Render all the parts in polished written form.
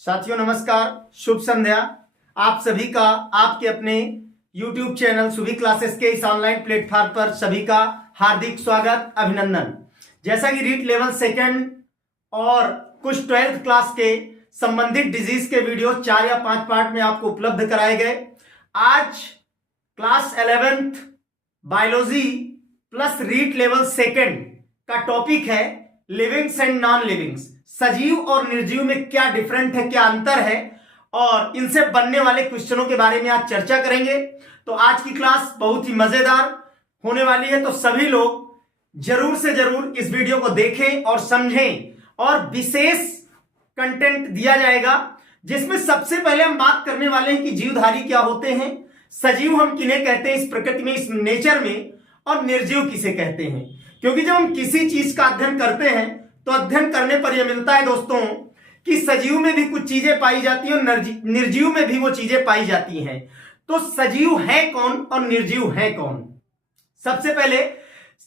साथियों नमस्कार, शुभ संध्या। आप सभी का आपके अपने YouTube चैनल सुभी क्लासेस के इस ऑनलाइन प्लेटफॉर्म पर सभी का हार्दिक स्वागत, अभिनंदन। जैसा कि रीट लेवल सेकंड और कुछ 12th क्लास के संबंधित डिजीज के वीडियो 4 या 5 पार्ट में आपको उपलब्ध कराए गए। आज class 11th biology plus REET level second का टॉपिक है लिविंग्स एंड नॉन लिविंग्स। सजीव और निर्जीव में क्या डिफरेंट है, क्या अंतर है और इनसे बनने वाले क्वेश्चनों के बारे में आज चर्चा करेंगे। तो आज की क्लास बहुत ही मजेदार होने वाली है, तो सभी लोग जरूर से जरूर इस वीडियो को देखें और समझें। और विशेष कंटेंट दिया जाएगा जिसमें सबसे पहले हम बात करने वाले हैं कि जीवधारी क्या होते हैं, सजीव हम किन्हें कहते हैं इस प्रकृति में, इस नेचर में, और निर्जीव किसे कहते हैं। क्योंकि जब हम किसी चीज का अध्ययन करते हैं तो अध्ययन करने पर यह मिलता है दोस्तों कि सजीव में भी कुछ चीजें पाई जाती हैं और निर्जीव में भी वो चीजें पाई जाती हैं। तो सजीव है कौन और निर्जीव है कौन? सबसे पहले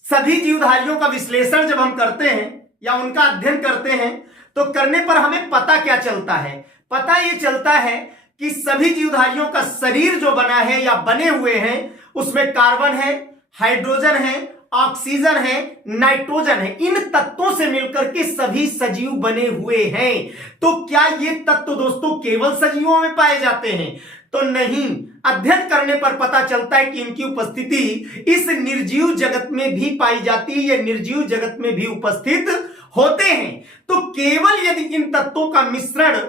सभी जीवधारियों का विश्लेषण जब हम करते हैं या उनका अध्ययन करते हैं तो करने पर हमें पता क्या चलता है? पता यह चलता है कि सभी जीवधारियों का शरीर जो बना है या बने हुए हैं उसमें कार्बन है, हाइड्रोजन है, ऑक्सीजन है, नाइट्रोजन है। इन तत्वों से मिलकर के सभी सजीव बने हुए हैं। तो क्या ये तत्व दोस्तों केवल सजीवों में पाए जाते हैं? तो नहीं, अध्ययन करने पर पता चलता है कि इनकी उपस्थिति इस निर्जीव जगत में भी पाई जाती है, ये निर्जीव जगत में भी उपस्थित होते हैं। तो केवल यदि इन तत्वों का मिश्रण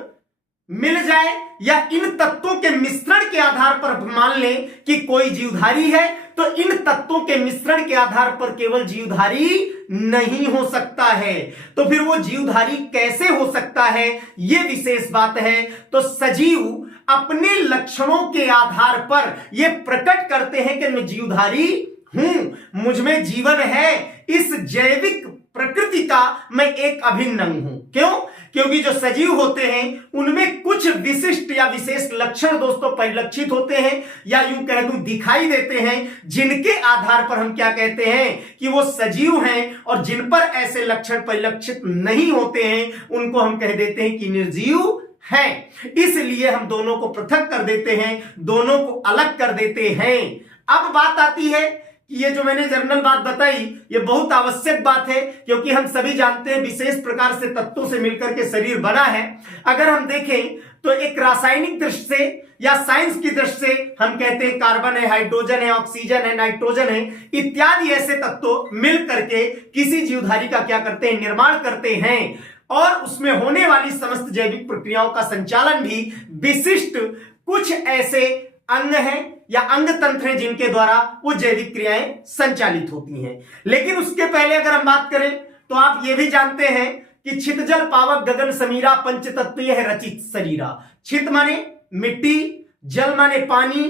मिल जाए या इन तत्वों के मिश्रण के आधार पर मान लें कि कोई जीवधारी है, तो इन तत्वों के मिश्रण के आधार पर केवल जीवधारी नहीं हो सकता है। तो फिर वो जीवधारी कैसे हो सकता है, ये विशेष बात है। तो सजीव अपने लक्षणों के आधार पर ये प्रकट करते हैं कि मैं जीवधारी हूं, मुझ में जीवन है, इस जैविक प्रकृति का मैं एक अभिन्न अंग हूं। क्यों? क्योंकि जो सजीव होते हैं उनमें कुछ विशिष्ट या विशेष लक्षण दोस्तों परिलक्षित होते हैं या यूं कह दूं दिखाई देते हैं, जिनके आधार पर हम क्या कहते हैं कि वो सजीव हैं, और जिन पर ऐसे लक्षण परिलक्षित नहीं होते हैं उनको हम कह देते हैं कि निर्जीव है। इसलिए हम दोनों को पृथक कर देते हैं, दोनों को अलग कर देते हैं। अब बात आती है कि ये जो मैंने जनरल बात बताई ये बहुत आवश्यक बात है, क्योंकि हम सभी जानते हैं विशेष प्रकार से तत्वों से मिलकर के शरीर बना है। अगर हम देखें तो एक रासायनिक दृष्टि से या साइंस की दृष्टि से हम कहते हैं कार्बन है, हाइड्रोजन है, ऑक्सीजन है, नाइट्रोजन है इत्यादि ऐसे तत्व मिल करके किसी जीवधारी का क्या करते हैं, निर्माण करते हैं। और उसमें होने वाली समस्त जैविक प्रक्रियाओं का संचालन भी विशिष्ट कुछ ऐसे अंग हैं या अंग तंत्र हैं जिनके द्वारा वो जैविक क्रियाएं संचालित होती हैं। लेकिन उसके पहले अगर हम बात करें तो आप ये भी जानते हैं कि छित जल पावक गगन समीरा पंच तत्व यह रचित शरीरा। छित माने मिट्टी, जल माने पानी,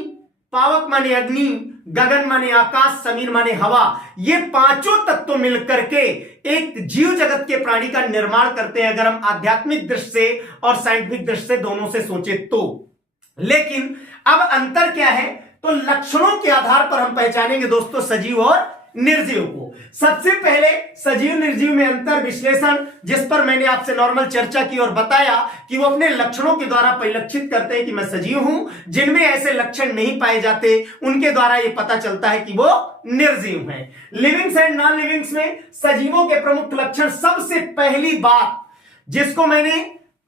पावक माने अग्नि, गगन माने आकाश, समीर माने हवा। ये पांचों तत्व मिलकर के एक जीव जगत के प्राणी का निर्माण करते हैं, अगर हम आध्यात्मिक दृष्टि से और साइंटिफिक दृष्टि से दोनों से सोचे तो। लेकिन अब अंतर क्या है? तो लक्षणों के आधार पर हम पहचानेंगे दोस्तों सजीव और निर्जीव को। सबसे पहले सजीव निर्जीव में अंतर विश्लेषण, जिस पर मैंने आपसे नॉर्मल चर्चा की और बताया कि वो अपने लक्षणों के द्वारा परिलक्षित करते हैं कि मैं सजीव हूं। जिनमें ऐसे लक्षण नहीं पाए जाते उनके द्वारा ये पता चलता है कि वो निर्जीव हैं। लिविंग्स एंड नॉन लिविंग्स में सजीवों के प्रमुख लक्षण, सबसे पहली बात जिसको मैंने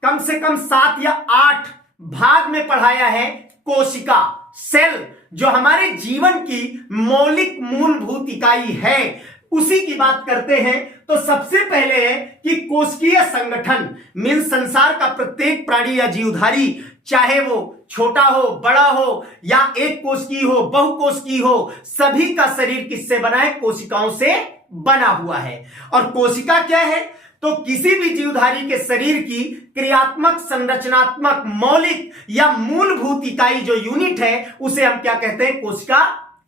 कम से कम 7 या 8 भाग में पढ़ाया है, कोशिका, सेल, जो हमारे जीवन की मौलिक मूलभूत इकाई है, उसी की बात करते हैं। तो सबसे पहले है कि कोशिकीय संगठन मीन संसार का प्रत्येक प्राणी या जीवधारी, चाहे वो छोटा हो, बड़ा हो या एक कोशिकीय हो, बहुकोशिकीय हो, सभी का शरीर किससे बना है? कोशिकाओं से बना हुआ है। और कोशिका क्या है? तो किसी भी जीवधारी के शरीर की क्रियात्मक, संरचनात्मक, मौलिक या मूलभूत इकाई जो यूनिट है उसे हम क्या कहते हैं? कोशिका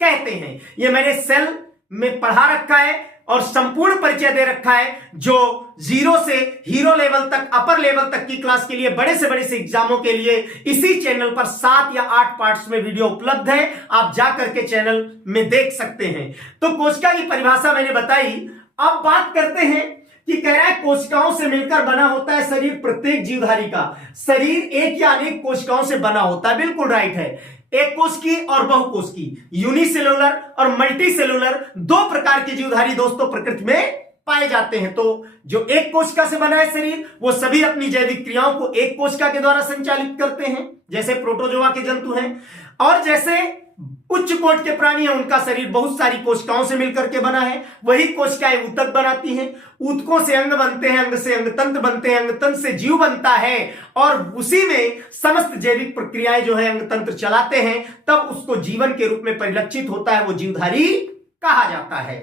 कहते हैं। ये मैंने सेल में पढ़ा रखा है और संपूर्ण परिचय दे रखा है, जो 0 से हीरो लेवल तक, अपर लेवल तक की क्लास के लिए, बड़े से बड़े से एग्जामों के लिए इसी चैनल पर 7 या 8 पार्ट्स में वीडियो उपलब्ध है, आप जाकर के चैनल में देख सकते हैं। तो कोशिका की परिभाषा मैंने बताई। अब बात करते हैं कि कह रहा है कोशिकाओं से मिलकर बना होता है शरीर प्रत्येक जीवधारी का। शरीर एक या अनेक कोशिकाओं से बना होता है, बिल्कुल राइट है। एक कोश की और बहुकोश की, यूनिसेलुलर और मल्टी सेलुलर, दो प्रकार के जीवधारी दोस्तों प्रकृति में पाए जाते हैं। तो जो एक कोशिका से बना है शरीर, वो सभी अपनी जैविक क्रियाओं को एक कोशिका के द्वारा संचालित करते हैं, जैसे प्रोटोजोआ के जंतु हैं। और जैसे उच्च कोटि के प्राणी हैं, उनका शरीर बहुत सारी कोशिकाओं से मिलकर के बना है। वही कोशिकाएं ऊतक बनाती हैं, ऊतकों से अंग बनते हैं, अंग से अंग तंत्र बनते हैं, अंग तंत्र से जीव बनता है, और उसी में समस्त जैविक प्रक्रियाएं जो है अंग तंत्र चलाते हैं, तब उसको जीवन के रूप में परिलक्षित होता है, वो जीवधारी कहा जाता है।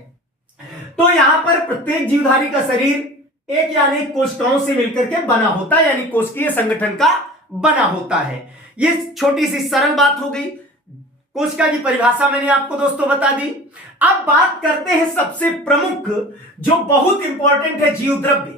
तो यहां पर प्रत्येक जीवधारी का शरीर एक या अनेक कोशिकाओं से मिलकर के बना होता है, यानी कोशिकीय संगठन का बना होता है। ये छोटी सी सरल बात हो गई। कोशिका की परिभाषा मैंने आपको दोस्तों बता दी। अब बात करते हैं सबसे प्रमुख, जो बहुत इंपॉर्टेंट है, जीव द्रव्य।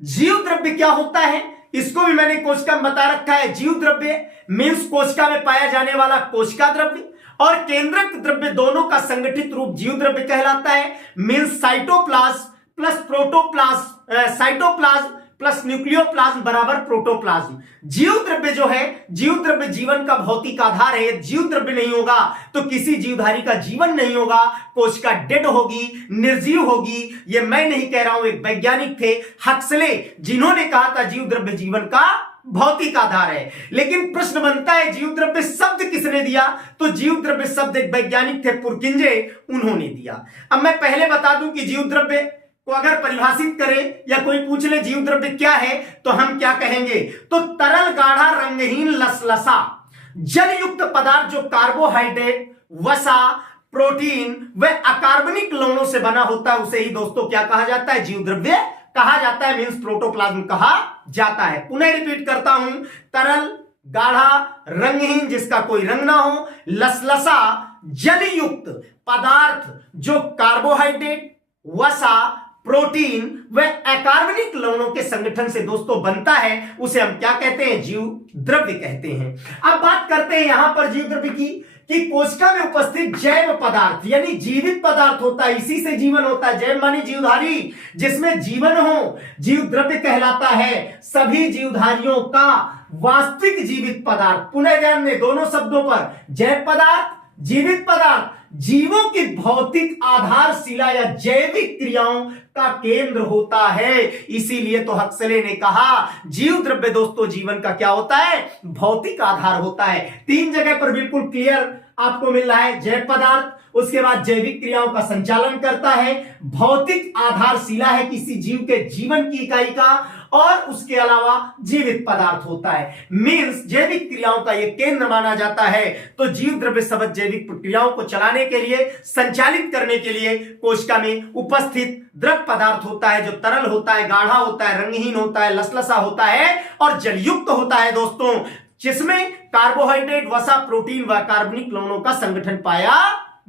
जीव द्रव्य क्या होता है, इसको भी मैंने कोशिका में बता रखा है। जीव द्रव्य मीन्स कोशिका में पाया जाने वाला कोशिका द्रव्य और केंद्रक द्रव्य दोनों का संगठित रूप जीव द्रव्य कहलाता है। Means cytoplasm plus protoplasm, cytoplasm plus nucleoplasm बराबर प्रोटोप्लाज्म। जीव द्रव्य जो है, जीव द्रव्य जीवन का भौतिक आधार है। जीव द्रव्य नहीं होगा तो किसी जीवधारी का जीवन नहीं होगा, कोशिका डेड होगी, निर्जीव होगी। ये मैं नहीं कह रहा हूं, एक वैज्ञानिक थे हक्सले, जिन्होंने कहा था जीव द्रव्य जीवन का भौतिक आधार है। लेकिन प्रश्न बनता है जीव द्रव्य शब्द किसने दिया, तो जीव द्रव्य शब्द एक वैज्ञानिक थे पुरकिंजे, उन्होंने दिया। अब मैं पहले बता दूं कि जीव द्रव्य को अगर परिभाषित करें या कोई पूछ ले जीव द्रव्य क्या है, तो हम क्या कहेंगे, तो तरल गाढ़ा रंगहीन लसलसा जल युक्त पदार्थ जो कार्बोहाइड्रेट, वसा, प्रोटीन व अकार्बनिक लवणों से बना होता है, उसे ही दोस्तों क्या कहा जाता है, जीव द्रव्य कहा जाता है, मीन्स प्रोटोप्लाज्म कहा जाता है। पुनः रिपीट करता हूं, तरल गाढ़ा रंगहीन जिसका कोई रंग ना हो, लसलसा जल युक्त पदार्थ जो कार्बोहाइड्रेट, वसा, प्रोटीन व अकार्बनिक लवणों के संगठन से दोस्तों बनता है, उसे हम क्या कहते हैं, जीव द्रव्य कहते हैं। अब बात करते हैं यहां पर जीव द्रव्य की, कि कोशिका में उपस्थित जैव पदार्थ यानी जीवित पदार्थ होता है, इसी से जीवन होता है। जैव माने जीवधारी, जिसमें जीवन हो, जीव द्रव्य कहलाता है। सभी जीवधारियों का वास्तविक जीवित पदार्थ, पुनः ध्यान दें दोनों शब्दों पर, जैव पदार्थ, जीवित पदार्थ, जीवों की भौतिक आधारशिला या जैविक क्रियाओं का केंद्र होता है। इसीलिए तो हक्सले ने कहा जीव द्रव्य दोस्तों जीवन का क्या होता है, भौतिक आधार होता है। 3 जगह पर बिल्कुल क्लियर आपको मिल रहा है, जैव पदार्थ, उसके बाद जैविक क्रियाओं का संचालन करता है, भौतिक आधारशिला है किसी जीव के जीवन की इकाई का, और उसके अलावा जीवित पदार्थ होता है। मीन्स जैविक क्रियाओं का यह केंद्र माना जाता है। तो जीव द्रव्य शब्द जैविक प्रक्रियाओं को चलाने के लिए, संचालित करने के लिए कोशिका में उपस्थित द्रव पदार्थ होता है, जो तरल होता है, गाढ़ा होता है, रंगहीन होता है, लसलसा होता है और जलयुक्त होता है दोस्तों, जिसमें कार्बोहाइड्रेट, वसा, प्रोटीन व कार्बनिक लवणों का संगठन पाया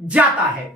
जाता है।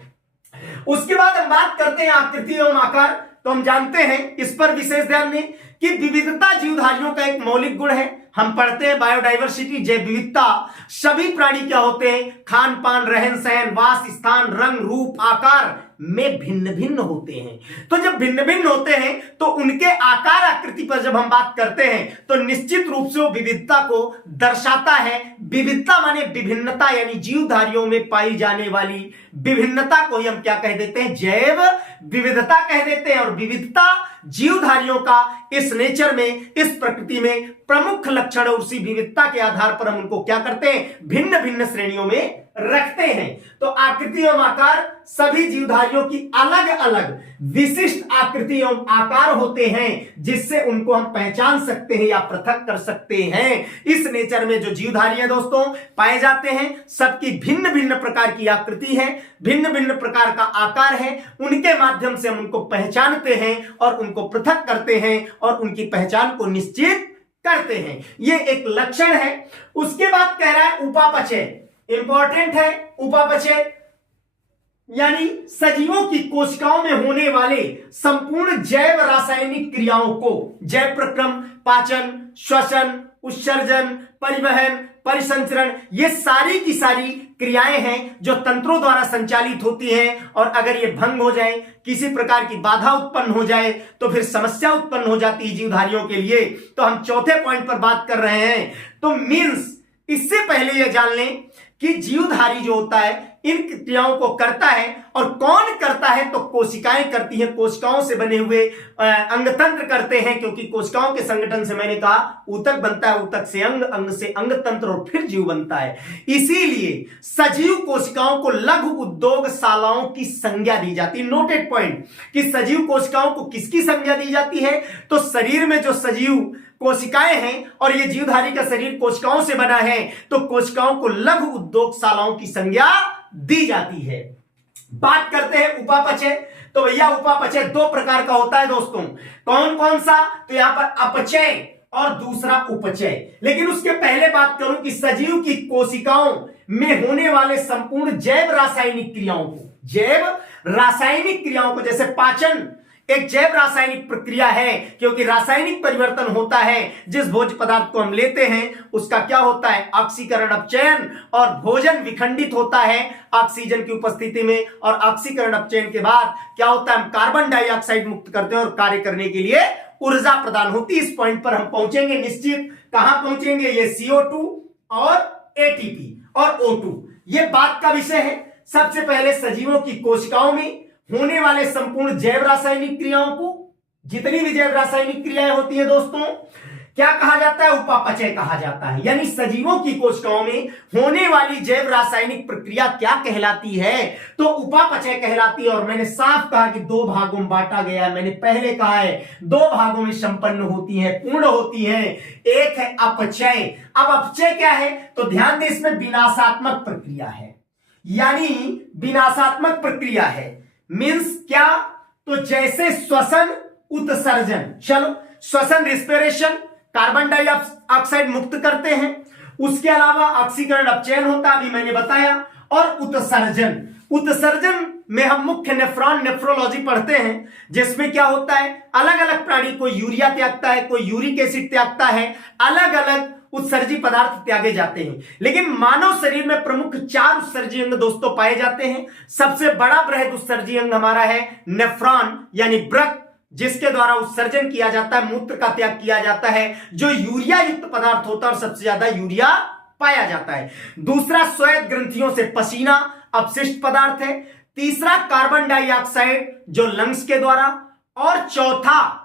उसके बाद हम बात करते हैं आकृति एवं आकार। तो हम जानते हैं, इस पर विशेष ध्यान दें कि विविधता जीवधारियों का एक मौलिक गुण है। हम पढ़ते हैं बायोडाइवर्सिटी, जैव विविधता। सभी प्राणी क्या होते हैं, खान पान, रहन सहन, वास स्थान, रंग, रूप, आकार में भिन्न भिन्न होते हैं। तो जब भिन्न भिन्न होते हैं तो उनके आकार आकृति पर जब हम बात करते हैं तो निश्चित रूप से वो विविधता को दर्शाता है। विविधता माने विभिन्नता, यानी जीवधारियों में पाई जाने वाली विभिन्नता को ही हम क्या कह देते हैं, जैव विविधता कह देते हैं। और विविधता जीवधारियों का इस नेचर में, इस प्रकृति में प्रमुख लक्षण, और उसी विविधता के आधार पर हम उनको क्या करते हैं, भिन्न भिन्न श्रेणियों में रखते हैं। तो आकृति एवं आकार सभी जीवधारियों की अलग अलग विशिष्ट आकृति एवं आकार होते हैं, जिससे उनको हम पहचान सकते हैं या पृथक कर सकते हैं। इस नेचर में जो जीवधारी दोस्तों पाए जाते हैं, सबकी भिन्न भिन्न प्रकार की आकृति है, भिन्न भिन्न प्रकार का आकार है। उनके माध्यम से हम उनको पहचानते हैं और उनको पृथक करते हैं और उनकी पहचान को निश्चित करते हैं। ये एक लक्षण है। उसके बाद कह रहा है उपापचय, इंपॉर्टेंट है। उपापचय यानी सजीवों की कोशिकाओं में होने वाले संपूर्ण जैव रासायनिक क्रियाओं को, जैव प्रक्रम, पाचन, श्वसन, उत्सर्जन, परिवहन, परिसंचरण, ये सारी की सारी क्रियाएं हैं जो तंत्रों द्वारा संचालित होती हैं, और अगर ये भंग हो जाए, किसी प्रकार की बाधा उत्पन्न हो जाए, तो फिर समस्या उत्पन्न हो जाती है जीवधारियों के लिए। तो हम चौथे पॉइंट पर बात कर रहे हैं। तो मींस इससे पहले यह जान लें कि जीवधारी जो होता है इन क्रियाओं को करता है, और कौन करता है, तो कोशिकाएं करती हैं। कोशिकाओं से बने हुए अंगतंत्र करते हैं, क्योंकि कोशिकाओं के संगठन से मैंने कहा ऊतक बनता है, ऊतक से अंग, अंग से अंगतंत्र, और फिर जीव बनता है। इसीलिए सजीव कोशिकाओं को लघु उद्योगशालाओं की संज्ञा दी जाती है। नोटेड पॉइंट कि सजीव कोशिकाओं को किसकी संज्ञा दी जाती है, तो शरीर में जो सजीव कोशिकाएं हैं, और ये जीवधारी का शरीर कोशिकाओं से बना है, तो कोशिकाओं को लघु उद्योगशालाओं की संज्ञा दी जाती है। बात करते हैं उपापचय। तो भैया उपापचय दो प्रकार का होता है दोस्तों। कौन कौन सा, तो यहां पर अपचय और दूसरा उपचय। लेकिन उसके पहले बात करूं कि सजीव की कोशिकाओं में होने वाले संपूर्ण जैव रासायनिक क्रियाओं को, जैव रासायनिक क्रियाओं को, जैसे पाचन एक जैव रासायनिक प्रक्रिया है, क्योंकि रासायनिक परिवर्तन होता है। जिस भोज्य पदार्थ को हम लेते हैं उसका क्या होता है, ऑक्सीकरण अपचयन, और भोजन विखंडित होता है ऑक्सीजन की उपस्थिति में, और ऑक्सीकरण अपचयन के बाद क्या होता है, हम कार्बन डाइऑक्साइड मुक्त करते हैं और कार्य करने के लिए ऊर्जा प्रदान होती है। इस पॉइंट पर हम पहुंचेंगे निश्चित। कहां पहुंचेंगे, ये CO2 और ATP और O2, ये बात का विषय है। सबसे पहले सजीवों की कोशिकाओं में होने वाले संपूर्ण जैव रासायनिक क्रियाओं को, जितनी भी जैव रासायनिक क्रियाएं होती है दोस्तों, क्या कहा जाता है, उपापचय कहा जाता है। यानी सजीवों की कोशिकाओं में होने वाली जैव रासायनिक प्रक्रिया क्या कहलाती है, तो उपापचय कहलाती है। और मैंने साफ कहा कि दो भागों में बांटा गया है। मैंने पहले कहा है दो भागों में संपन्न होती है, पूर्ण होती है। एक है अपचय। अब अपचय क्या है, तो ध्यान दें, इसमें विनाशात्मक प्रक्रिया है, यानी विनाशात्मक प्रक्रिया है। मीन्स क्या, तो जैसे श्वसन उत्सर्जन, चलो श्वसन रिस्पिरेशन, कार्बन डाइऑक्साइड मुक्त करते हैं, उसके अलावा ऑक्सीकरण अपचयन होता है, अभी मैंने बताया, और उत्सर्जन। उत्सर्जन में हम मुख्य नेफ्रॉन नेफ्रोलॉजी पढ़ते हैं, जिसमें क्या होता है, अलग अलग प्राणी कोई यूरिया त्यागता है, कोई यूरिक एसिड त्यागता है, अलग अलग उत्सर्जी पदार्थ त्यागे जाते हैं। लेकिन मानव शरीर में प्रमुख 4 उत्सर्जी अंग दोस्तों पाए जाते हैं। सबसे बड़ा बृहद उत्सर्जी अंग हमारा है नेफ्रॉन, यानी वृक्क, जिसके द्वारा उत्सर्जन किया जाता है, मूत्र का त्याग किया जाता है, जो यूरिया युक्त पदार्थ होता है, और सबसे ज्यादा यूरिया पाया जाता है। दूसरा श्वेत ग्रंथियों से पसीना अपशिष्ट पदार्थ है। तीसरा कार्बन डाइऑक्साइड जो लंग्स के द्वारा, और चौथा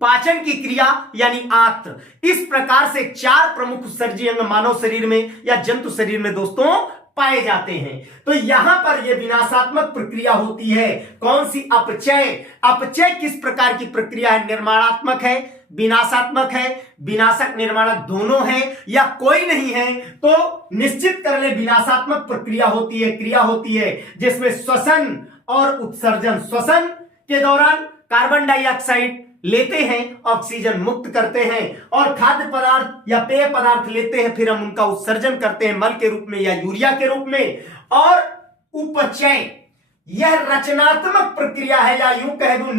पाचन की क्रिया यानी आंत्र। इस प्रकार से 4 प्रमुख उत्सर्जी अंग मानव शरीर में या जंतु शरीर में दोस्तों पाए जाते हैं। तो यहां पर यह विनाशात्मक प्रक्रिया होती है। कौन सी, अपचय। अपचय किस प्रकार की प्रक्रिया है, निर्माणात्मक है, विनाशात्मक है, विनाशक निर्माणक दोनों है, या कोई नहीं है, तो निश्चित कर ले विनाशात्मक प्रक्रिया होती है, क्रिया होती है, जिसमें श्वसन और उत्सर्जन। श्वसन के दौरान कार्बन डाइऑक्साइड लेते हैं, ऑक्सीजन मुक्त करते हैं, और खाद्य पदार्थ या पेय पदार्थ लेते हैं, फिर हम उनका उत्सर्जन करते हैं मल के रूप में या यूरिया के रूप में। और उपचय यह रचनात्मक प्रक्रिया है, या यूं कह दूं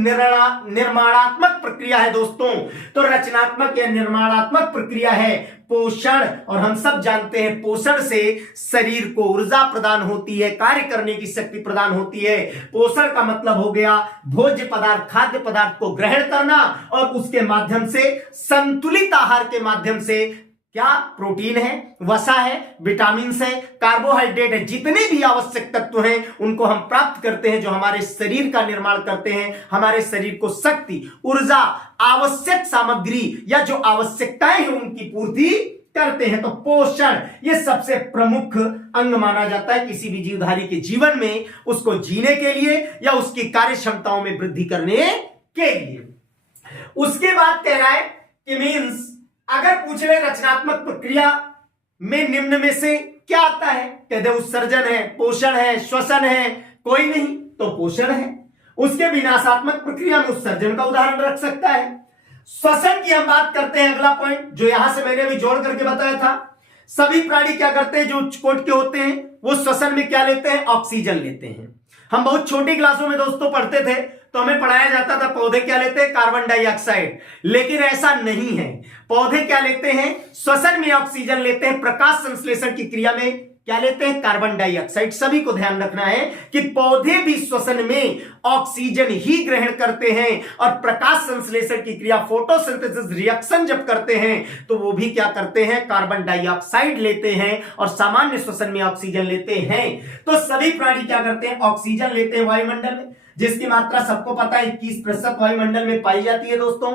निर्माणात्मक प्रक्रिया है दोस्तों। तो रचनात्मक या निर्माणात्मक प्रक्रिया है पोषण, और हम सब जानते हैं पोषण से शरीर को ऊर्जा प्रदान होती है, कार्य करने की शक्ति प्रदान होती है। पोषण का मतलब हो गया भोज्य पदार्थ, खाद्य पदार्थ को ग्रहण करना, और उसके माध्यम से संतुलित आहार के माध्यम से क्या, प्रोटीन है, वसा है, विटामिन है, कार्बोहाइड्रेट है, जितने भी आवश्यक तत्व हैं उनको हम प्राप्त करते हैं, जो हमारे शरीर का निर्माण करते हैं, हमारे शरीर को शक्ति, ऊर्जा, आवश्यक सामग्री या जो आवश्यकताएं हैं उनकी पूर्ति करते हैं। तो पोषण ये सबसे प्रमुख अंग माना जाता है किसी भी जीवधारी के जीवन में, उसको जीने के लिए या उसकी कार्य क्षमताओं में वृद्धि करने के लिए। उसके बाद कह रहा है कि मीन्स अगर पूछ ले रचनात्मक प्रक्रिया में निम्न में से क्या आता है, कहते उत्सर्जन है, पोषण है, श्वसन है, कोई नहीं तो पोषण है। उसके विनाशात्मक प्रक्रिया में उत्सर्जन का उदाहरण रख सकता है। श्वसन की हम बात करते हैं, अगला पॉइंट जो यहां से मैंने अभी जोड़ करके बताया था। सभी प्राणी क्या करते हैं, जो उच्च कोटि के होते हैं वो श्वसन में क्या लेते हैं, ऑक्सीजन लेते हैं। हम बहुत छोटी क्लासों में दोस्तों पढ़ते थे तो हमें पढ़ाया जाता था पौधे क्या लेते हैं, कार्बन डाइऑक्साइड। लेकिन ऐसा नहीं है। पौधे क्या लेते हैं, श्वसन में ऑक्सीजन लेते हैं, प्रकाश संश्लेषण की क्रिया में क्या लेते हैं, कार्बन डाइऑक्साइड। सभी को ध्यान रखना है कि पौधे भी श्वसन में ऑक्सीजन ही ग्रहण करते हैं और प्रकाश संश्लेषण की क्रिया फोटोसिंथेसिस रिएक्शन जब करते हैं तो वो भी क्या करते हैं, कार्बन डाइऑक्साइड लेते हैं और सामान्य श्वसन में ऑक्सीजन लेते हैं। तो सभी प्राणी क्या करते हैं, ऑक्सीजन लेते हैं वायुमंडल में, जिसकी मात्रा सबको पता है 21% वायुमंडल में पाई जाती है दोस्तों।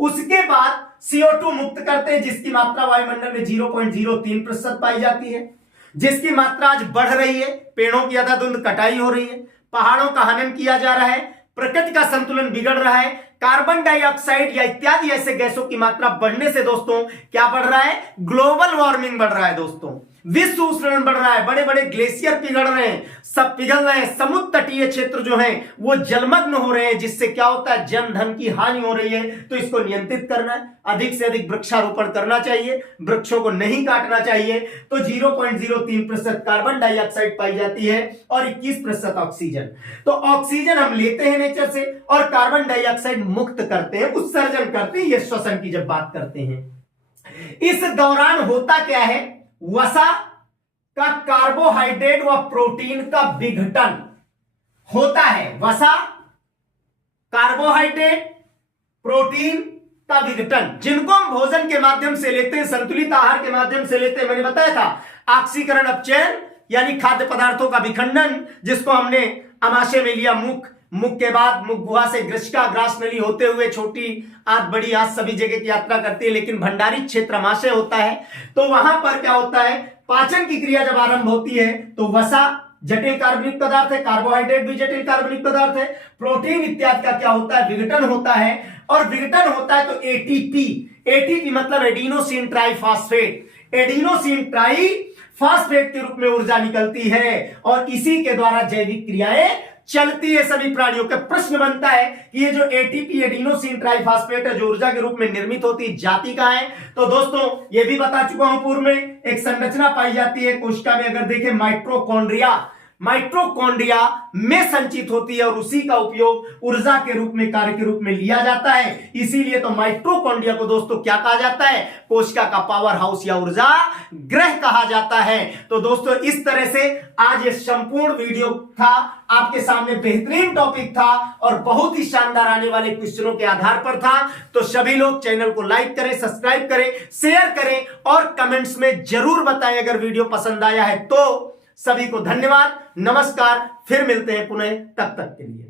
उसके बाद CO2 मुक्त करते हैं, जिसकी मात्रा वायुमंडल में 0.03% पाई जाती है, जिसकी मात्रा आज बढ़ रही है। पेड़ों की अंधाधुंध कटाई हो रही है, पहाड़ों का हनन किया जा रहा है, प्रकृति का संतुलन बिगड़ रहा है, कार्बन डाइऑक्साइड या इत्यादि ऐसे गैसों की मात्रा बढ़ने से दोस्तों क्या बढ़ रहा है, ग्लोबल वार्मिंग बढ़ रहा है दोस्तों। विश्व उष्णन बढ़ रहा है, बड़े बड़े ग्लेशियर पिघल रहे हैं, सब पिघल रहे हैं, समुद्र तटीय क्षेत्र जो हैं वो जलमग्न हो रहे हैं, जिससे क्या होता है, जन धन की हानि हो रही है। तो इसको नियंत्रित करना है, अधिक से अधिक वृक्षारोपण करना चाहिए, वृक्षों को नहीं काटना चाहिए। तो 0.03% कार्बन डाइऑक्साइड पाई जाती है और 21% ऑक्सीजन। तो ऑक्सीजन हम लेते हैं नेचर से और कार्बन डाइऑक्साइड मुक्त करते हैं, उत्सर्जन करते हैं, ये श्वसन की जब बात करते हैं। इस दौरान होता क्या है, वसा का कार्बोहाइड्रेट व प्रोटीन का विघटन होता है। वसा, कार्बोहाइड्रेट, प्रोटीन का विघटन, जिनको हम भोजन के माध्यम से लेते हैं, संतुलित आहार के माध्यम से लेते हैं। मैंने बताया था ऑक्सीकरण अपचयन यानी खाद्य पदार्थों का विखंडन, जिसको हमने आमाशय में लिया, मुख के बाद मुख गुहा से ग्रसिका, ग्रास नली होते हुए छोटी आंत, बड़ी आंत सभी जगह की यात्रा करती है, लेकिन भंडारित क्षेत्र आमाशय होता है। तो वहां पर क्या होता है, पाचन की क्रिया जब आरंभ होती है तो वसा जटिल कार्बनिक पदार्थ है, कार्बोहाइड्रेट भी जटिल कार्बनिक पदार्थ है, प्रोटीन इत्यादि का क्या होता है, विघटन होता है। और विघटन होता है तो एटीपी मतलब एडिनोसिन ट्राइफॉस्फेट, एडिनोसिन ट्राइफॉस्फेट के रूप में ऊर्जा निकलती है और इसी के द्वारा जैविक क्रियाएं चलती है सभी प्राणियों का। प्रश्न बनता है कि ये जो एटीपी एडिनोसिन ट्राइफॉस्फेट है जो ऊर्जा के रूप में निर्मित होती है, जाति कहां है। तो दोस्तों ये भी बता चुका हूं पूर्व में, एक संरचना पाई जाती है कोशिका में, अगर देखें माइटोकॉन्ड्रिया में संचित होती है और उसी का उपयोग ऊर्जा के रूप में, कार्य के रूप में लिया जाता है। इसीलिए तो माइटोकॉन्ड्रिया को दोस्तों क्या कहा जाता है, कोशिका का पावर हाउस या ऊर्जा ग्रह कहा जाता है। तो दोस्तों इस तरह से आज ये संपूर्ण वीडियो था, आपके सामने बेहतरीन टॉपिक था और बहुत ही शानदार आने वाले क्वेश्चनों के आधार पर था। तो सभी लोग चैनल को लाइक करें, सब्सक्राइब करें, शेयर करें और कमेंट्स में जरूर बताएं अगर वीडियो पसंद आया है तो। सभी को धन्यवाद, नमस्कार, फिर मिलते हैं पुनः, तब तक के लिए।